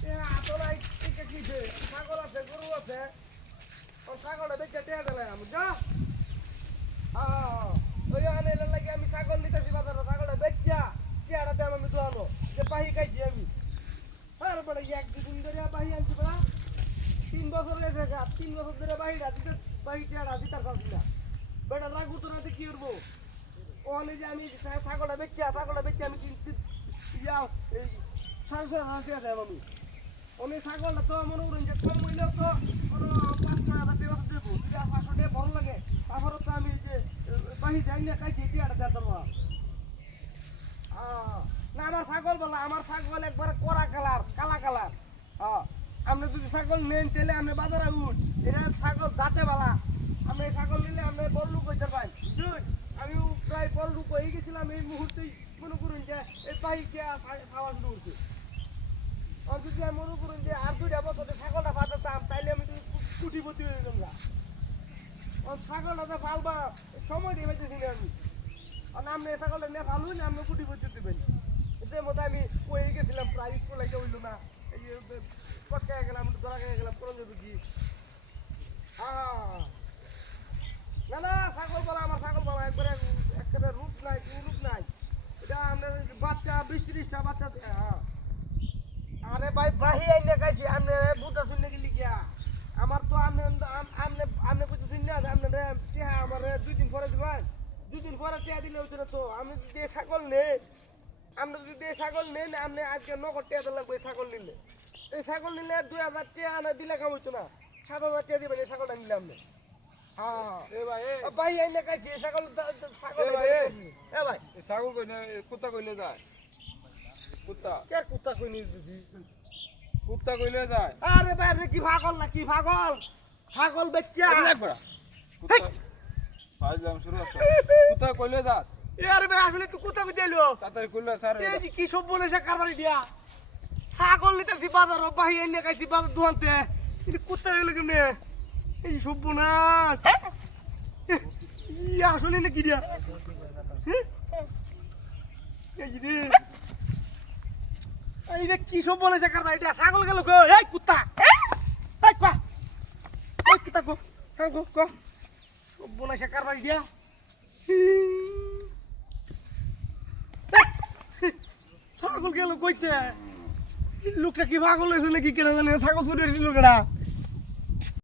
আতলাই টিকে কিছে ছাগল আছে গরু আছে ও ছাগলটা দেখে টেয়া দিলাম বুঝছো ওই আনে লাগে আমি ছাগল নিতেছি বাজারে ছাগলটা বেচা টেয়াটা দেব আমি দোয়ানো যে পাহি খাইছি আমি আর বড় এক দুদিন ধরে পাহি আনছি বড়া 3 বছর গেছে 3 বছর ধরে পাহিটা দিতে পাহি টেয়াটা দিতে পারছি না বেটা লাগু তো রাতে কি করবো ওনে যে আমি ছাগলটা বেচা আমি ইয়া এই 7.5 দেব আমি আমি ছাগলটা তো মনে করেন যে কম হইলেও তো কোনো 5-6 হাজার টাকা দেবো যদি 500 টাকা ভালো লাগে তারপরে তো আমি যে বাহি যাই না খাইছি টিয়াটা দিয়ে দেবো না আমার ছাগল বলা আমার ছাগল একবারে কড়া কালার কালা কালার আপনি যদি ছাগল নেন তাহলে আপনি বাজারে উঠ এটা ছাগল জাতে বলা আপনি ছাগল নিলে আপনি বড় লোক হইতে পারেন আমি প্রায় বড় লোক হয়ে গেছিলাম এই মুহূর্তেই মনে করুন যে এই পাহিকে খাওয়া শুরু করছে যদি আমি মনে করুন যে আর 2 বছর ছাগলটা বাঁচাতাম তাইলে আমি কুটিপতি হয়ে যেতাম না ছাগলটা ফালবা সময় দিয়ে বেঁচেছি না আমি আর আপনি ছাগলটা নিয়ে ফালুন আপনি কুটিপতি দেবেন এদের মতো আমি কয়ে গেছিলাম প্রায় স্কুলে হইল না এই কটকায় গেলাম ধরা গেলাম কোন যাবে কি না না ছাগল বলা আমার ছাগল বলা একবারে একটা রূপ নাই রূপ নাই এটা আপনার বাচ্চা 20-30টা বাচ্চা আরে ভাই বাহি আইনে খাইছি আপনি বুঝা শুনলে গেলি কিয়া আমার তো আপনি বুঝতে শুন না আপনি টিয়া আমার 2 দিন পরে দিবেন 2 দিন পরে টিয়া দিলে হইতো না তো আমি যদি ছাগল নেই আপনি যদি ছাগল নেন আপনি আজকে নগদ টিয়া দিলে লাগবে ছাগল নিলে এই ছাগল নিলে 2000 টিয়া আনা দিলে কাম হইতো না 7000 টিয়া দিবেন এই ছাগলটা নিলে আপনি ভাই আইনে খাইছি ছাগল এ ভাই ছাগল কইলে কুত্তা কইলে যায় কুত্তা কে কুত্তা কই নিয়ে দিছি কুত্তা কইলে যায় আরে ভাই আপনি কি পাগল না কি পাগল ছাগল বেচ্চা কুত্তা ফাইলাম শুরু আছে কুত্তা কইলে যায় আরে ভাই আসলে তুই কুত্তা কই দিলো তাড়াতাড়ি কইলে স্যার এই কি সব বলেছে কারবারি দিয়া ছাগল নিতে দি বাজার বাহি এনে খাইছি বাজার দোকানতে এই কুত্তা হইলো কেমনে এই সব না ই আসলে না কি দিয়া এই রে এই রে কি সব বলেছে কারবারি দিয়া ছাগল গেল কো এই কুত্তা এই কো এই কুত্তা কো কো সব বলেছে কারবারি দিয়া ছাগল গেল কইতে লোকটা কি পাগল হয়েছে নাকি কেনা জানে ছাগল চুরি লোকেরা